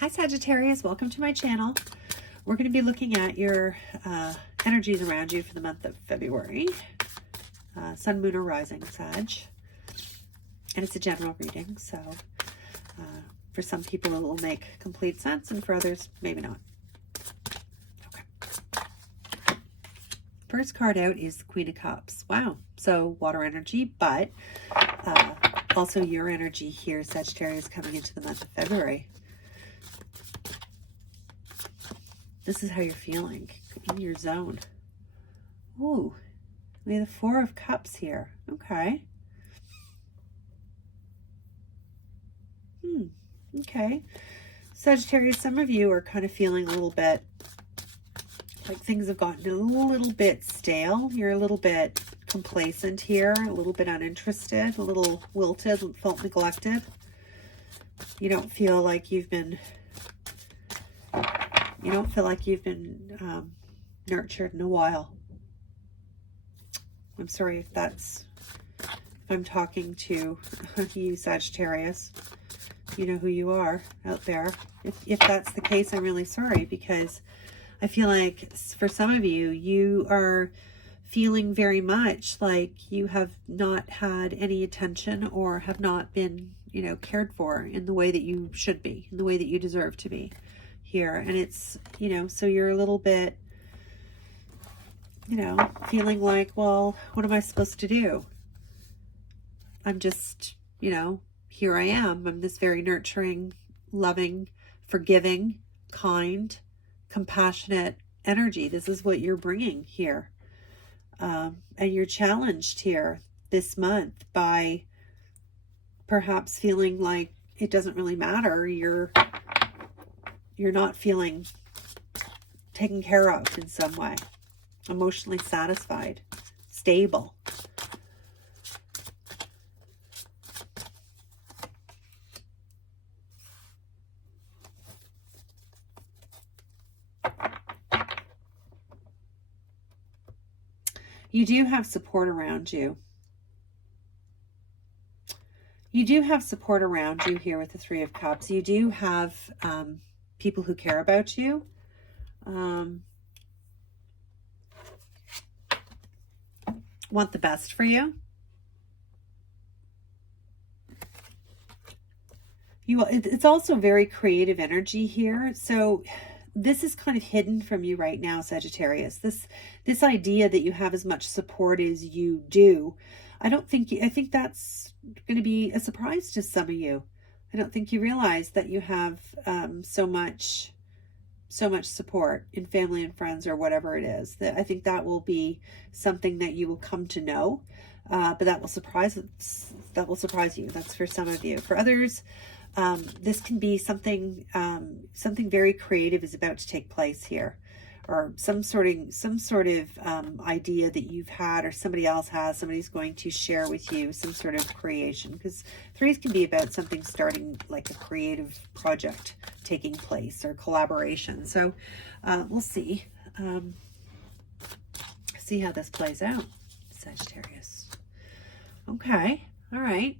Hi Sagittarius, welcome to my channel. We're going to be looking at your energies around you for the month of February. Sun, Moon, or Rising, Sag. And it's a general reading, so for some people it will make complete sense, and for others, maybe not. Okay. First card out is the Queen of Cups. Wow, so water energy, but also your energy here, Sagittarius, coming into the month of February. This is how you're feeling in your zone. Ooh, we have the Four of Cups here. Okay. Okay. Sagittarius, some of you are kind of feeling a little bit like things have gotten a little bit stale. You're a little bit complacent here, a little bit uninterested, a little wilted, felt neglected. You don't feel like you've been nurtured in a while. I'm sorry if I'm talking to you, Sagittarius. You know who you are out there. If that's the case, I'm really sorry, because I feel like for some of you, you are feeling very much like you have not had any attention or have not been, cared for in the way that you should be, in the way that you deserve to be here. And it's, so you're a little bit, feeling like, well, what am I supposed to do? I'm just, here I am. I'm this very nurturing, loving, forgiving, kind, compassionate energy. This is what you're bringing here. And you're challenged here this month by perhaps feeling like it doesn't really matter. You're not feeling taken care of in some way, emotionally satisfied, stable. You do have support around you. You do have support around you here with the Three of Cups. You do have people who care about you. Want the best for you. It's also very creative energy here. So this is kind of hidden from you right now, Sagittarius. This idea that you have as much support as you do, I think that's going to be a surprise to some of you. I don't think you realize that you have so much support in family and friends or whatever it is. I think that will be something that you will come to know, but that will surprise you. That's for some of you. For others, this can be something very creative is about to take place here, or some sort of idea that you've had or somebody else has. Somebody's going to share with you some sort of creation, because threes can be about something starting, like a creative project taking place or collaboration. So we'll see how this plays out, Sagittarius. Okay, all right.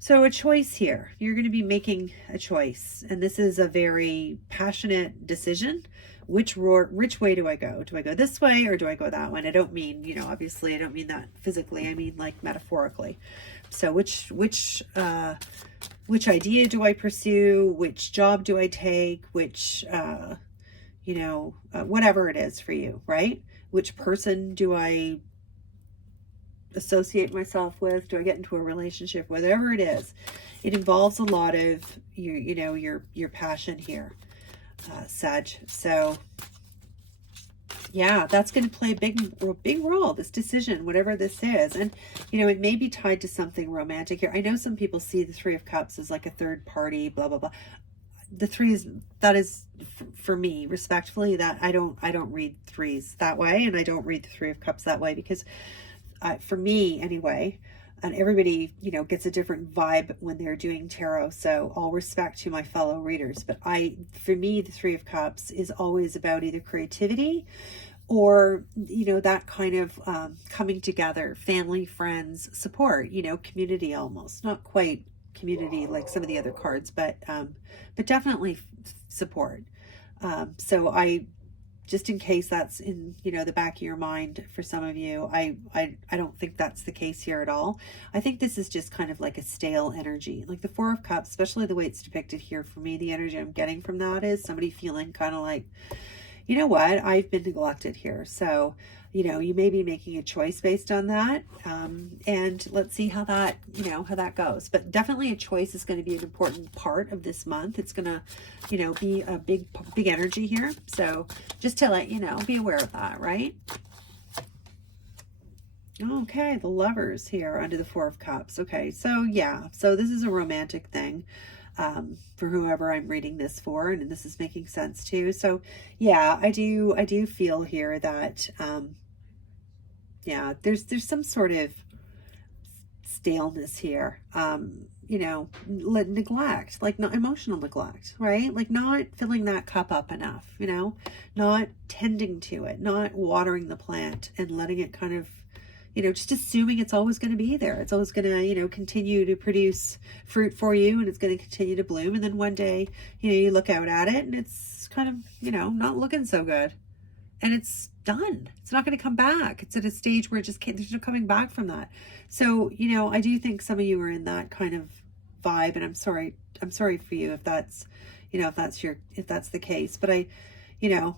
So a choice here. You're going to be making a choice, and this is a very passionate decision. Which way do I go? Do I go this way or do I go that way? And I don't mean, obviously I don't mean that physically. I mean like metaphorically. So which idea do I pursue? Which job do I take? Which, whatever it is for you, right? Which person do I associate myself with? Do I get into a relationship? Whatever it is, it involves a lot of your passion here, Sag. So yeah, that's going to play a big role, this decision, whatever this is. And it may be tied to something romantic here. I know some people see the Three of Cups as like a third party, blah blah blah. The threes, that is for me, respectfully, that I don't read threes that way, and I don't read the Three of Cups that way, because for me anyway, and everybody, gets a different vibe when they're doing tarot. So all respect to my fellow readers. But for me, the Three of Cups is always about either creativity or, that kind of coming together, family, friends, support, community almost. Not quite community like some of the other cards, but definitely support. So I, just in case that's in, you know, the back of your mind for some of you, I don't think that's the case here at all. I think this is just kind of like a stale energy. Like the Four of Cups, especially the way it's depicted here, for me, the energy I'm getting from that is somebody feeling kind of like, you know what, I've been neglected here. So, you know, you may be making a choice based on that. And let's see how that, you know, how that goes. But definitely a choice is going to be an important part of this month. It's going to, you know, be a big energy here. So just to let you know, be aware of that, right? Okay, the Lovers here under the Four of Cups. Okay, so yeah, so this is a romantic thing. For whoever I'm reading this for, and this is making sense too. So yeah, I do feel here that yeah, there's some sort of staleness here. You know, neglect, like not emotional neglect, right? Like not filling that cup up enough, you know, not tending to it, not watering the plant and letting it kind of, you know, just assuming it's always going to be there. It's always going to, you know, continue to produce fruit for you, and it's going to continue to bloom. And then one day, you know, you look out at it and it's kind of, you know, not looking so good. And it's done. It's not going to come back. It's at a stage where it just can't, there's no coming back from that. So, you know, I do think some of you are in that kind of vibe, and I'm sorry for you if that's, you know, if that's the case. But I, you know,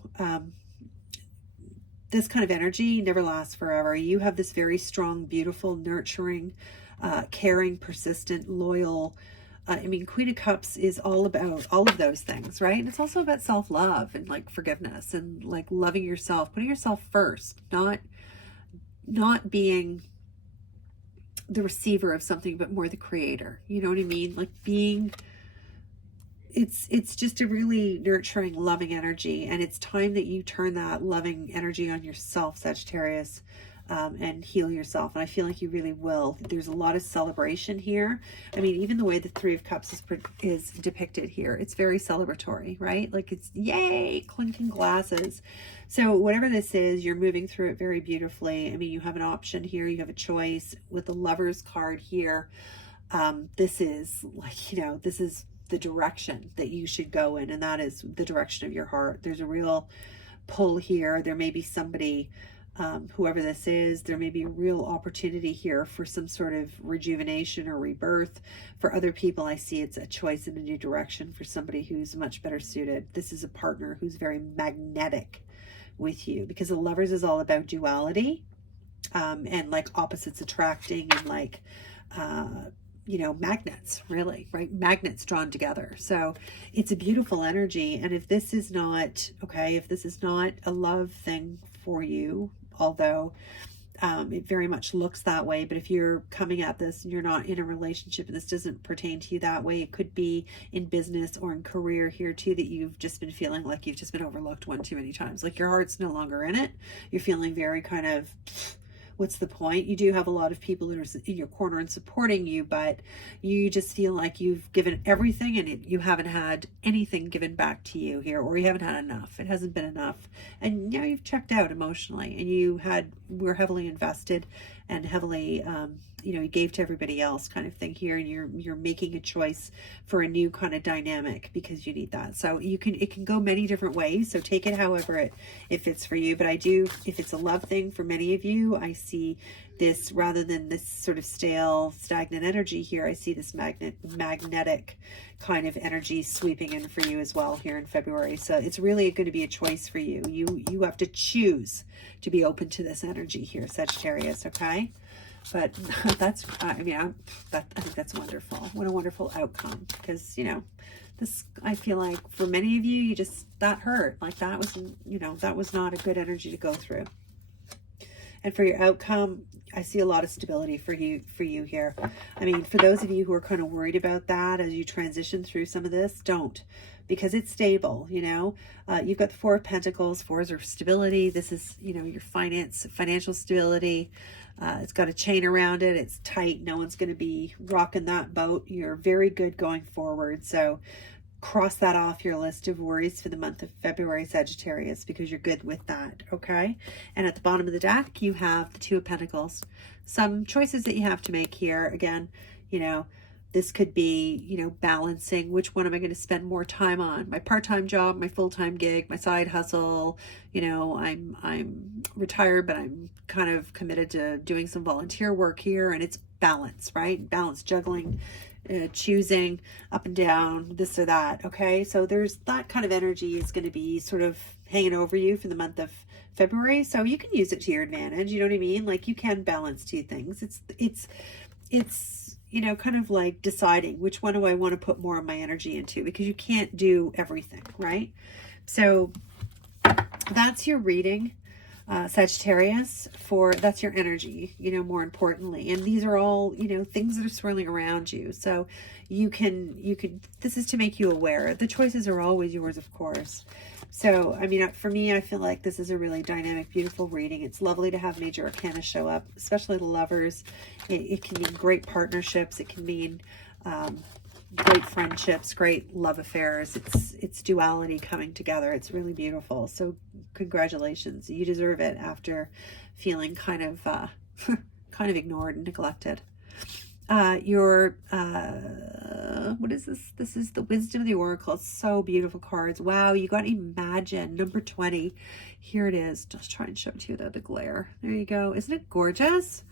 this kind of energy never lasts forever. You have this very strong, beautiful, nurturing, caring, persistent, loyal. I mean, Queen of Cups is all about all of those things, right? And it's also about self-love and like forgiveness and like loving yourself, putting yourself first, not being the receiver of something, but more the creator. You know what I mean? Like being, it's just a really nurturing, loving energy, and it's time that you turn that loving energy on yourself, Sagittarius, and heal yourself. And I feel like you really will. There's a lot of celebration here. I mean, even the way the Three of Cups is depicted here, it's very celebratory, right? Like it's yay, clinking glasses. So whatever this is, you're moving through it very beautifully. I mean, you have an option here, you have a choice with the Lovers card here. This is like, you know, this is the direction that you should go in, and that is the direction of your heart. There's a real pull here. There may be somebody, whoever this is, there may be a real opportunity here for some sort of rejuvenation or rebirth. For other people, I see it's a choice in a new direction for somebody who's much better suited. This is a partner who's very magnetic with you, because the Lovers is all about duality, and like opposites attracting, and like, you know, magnets, really, right? Magnets drawn together. So it's a beautiful energy. And if this is not, okay, if this is not a love thing for you, although it very much looks that way, but if you're coming at this and you're not in a relationship and this doesn't pertain to you that way, it could be in business or in career here too, that you've just been feeling like you've just been overlooked one too many times. Like your heart's no longer in it. You're feeling very kind of, what's the point? You do have a lot of people that are in your corner and supporting you, but you just feel like you've given everything and you haven't had anything given back to you here, or you haven't had enough. It hasn't been enough. And you know, you've checked out emotionally, and we're heavily invested and heavily, you know, you gave to everybody else kind of thing here, and you're making a choice for a new kind of dynamic because you need that. So it can go many different ways. So take it however it fits for you. But I do, if it's a love thing for many of you, I see this, rather than this sort of stale, stagnant energy here, I see this magnetic kind of energy sweeping in for you as well here in February. So it's really going to be a choice for you. You have to choose to be open to this energy here, Sagittarius, okay? But that's, I mean, I think that's wonderful. What a wonderful outcome, because, you know, this, I feel like for many of you, that hurt. Like that was, you know, that was not a good energy to go through. And for your outcome, I see a lot of stability for you here. I mean, for those of you who are kind of worried about that as you transition through some of this, don't, because it's stable, you know. You've got the Four of Pentacles. Fours are stability. This is, you know, your financial stability. It's got a chain around it. It's tight. No one's going to be rocking that boat. You're very good going forward. So cross that off your list of worries for the month of February, Sagittarius, because you're good with that, okay? And at the bottom of the deck, you have the Two of Pentacles. Some choices that you have to make here. Again, you know, This could be, you know, balancing which one am I going to spend more time on, my part-time job, my full-time gig, my side hustle. You know, I'm retired, but I'm kind of committed to doing some volunteer work here, and it's balance, right? Balance, juggling, choosing up and down, this or that. Okay, so there's that kind of energy is going to be sort of hanging over you for the month of February, so you can use it to your advantage. You know what I mean? Like, you can balance two things. It's you know, kind of like deciding which one do I want to put more of my energy into, because you can't do everything, right? So that's your reading, Sagittarius. That's your energy, you know, more importantly. And these are all, you know, things that are swirling around you. So you can, this is to make you aware. The choices are always yours, of course. So, I mean, for me, I feel like this is a really dynamic, beautiful reading. It's lovely to have major arcana show up, especially the lovers. It can mean great partnerships. It can mean great friendships, great love affairs. It's duality coming together. It's really beautiful. So congratulations. You deserve it after feeling kind of kind of ignored and neglected. What is this? This is the Wisdom of the Oracle. It's so beautiful cards. Wow, you got Imagine, number 20. Here it is. Just try and show it to you the glare. There you go. Isn't it gorgeous?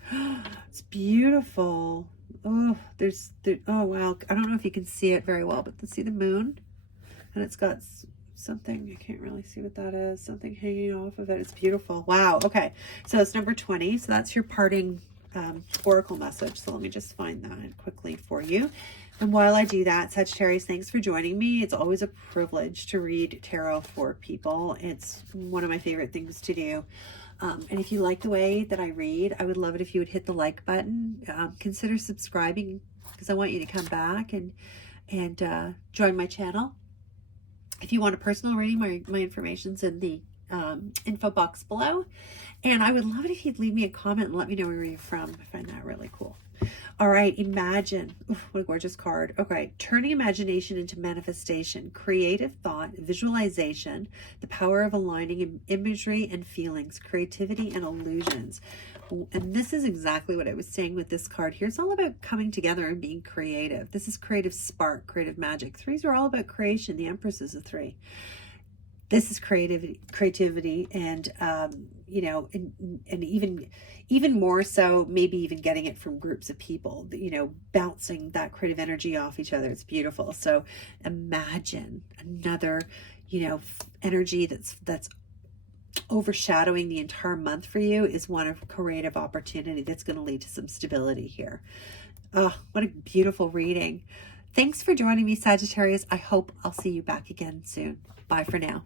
It's beautiful. Oh, oh wow. I don't know if you can see it very well, but see the moon? And it's got something, I can't really see what that is. Something hanging off of it. It's beautiful. Wow. Okay. So it's number 20. So that's your parting oracle message. So let me just find that quickly for you. And while I do that, Sagittarius, thanks for joining me. It's always a privilege to read tarot for people. It's one of my favorite things to do. And if you like the way that I read, I would love it if you would hit the like button. Consider subscribing, because I want you to come back and join my channel. If you want a personal reading, my information's in the info box below. And I would love it if you'd leave me a comment and let me know where you're from. I find that really cool. All right, Imagine. Oof, what a gorgeous card. Okay, turning imagination into manifestation, creative thought, visualization, the power of aligning imagery and feelings, creativity and illusions. And this is exactly what I was saying with this card here. It's all about coming together and being creative. This is creative spark, creative magic. Threes are all about creation. The Empress is a 3. This is creativity, and you know, and even more so, maybe even getting it from groups of people, you know, bouncing that creative energy off each other. It's beautiful. So imagine another, you know, energy that's overshadowing the entire month for you is one of creative opportunity that's going to lead to some stability here. Oh, what a beautiful reading. Thanks for joining me, Sagittarius. I hope I'll see you back again soon. Bye for now.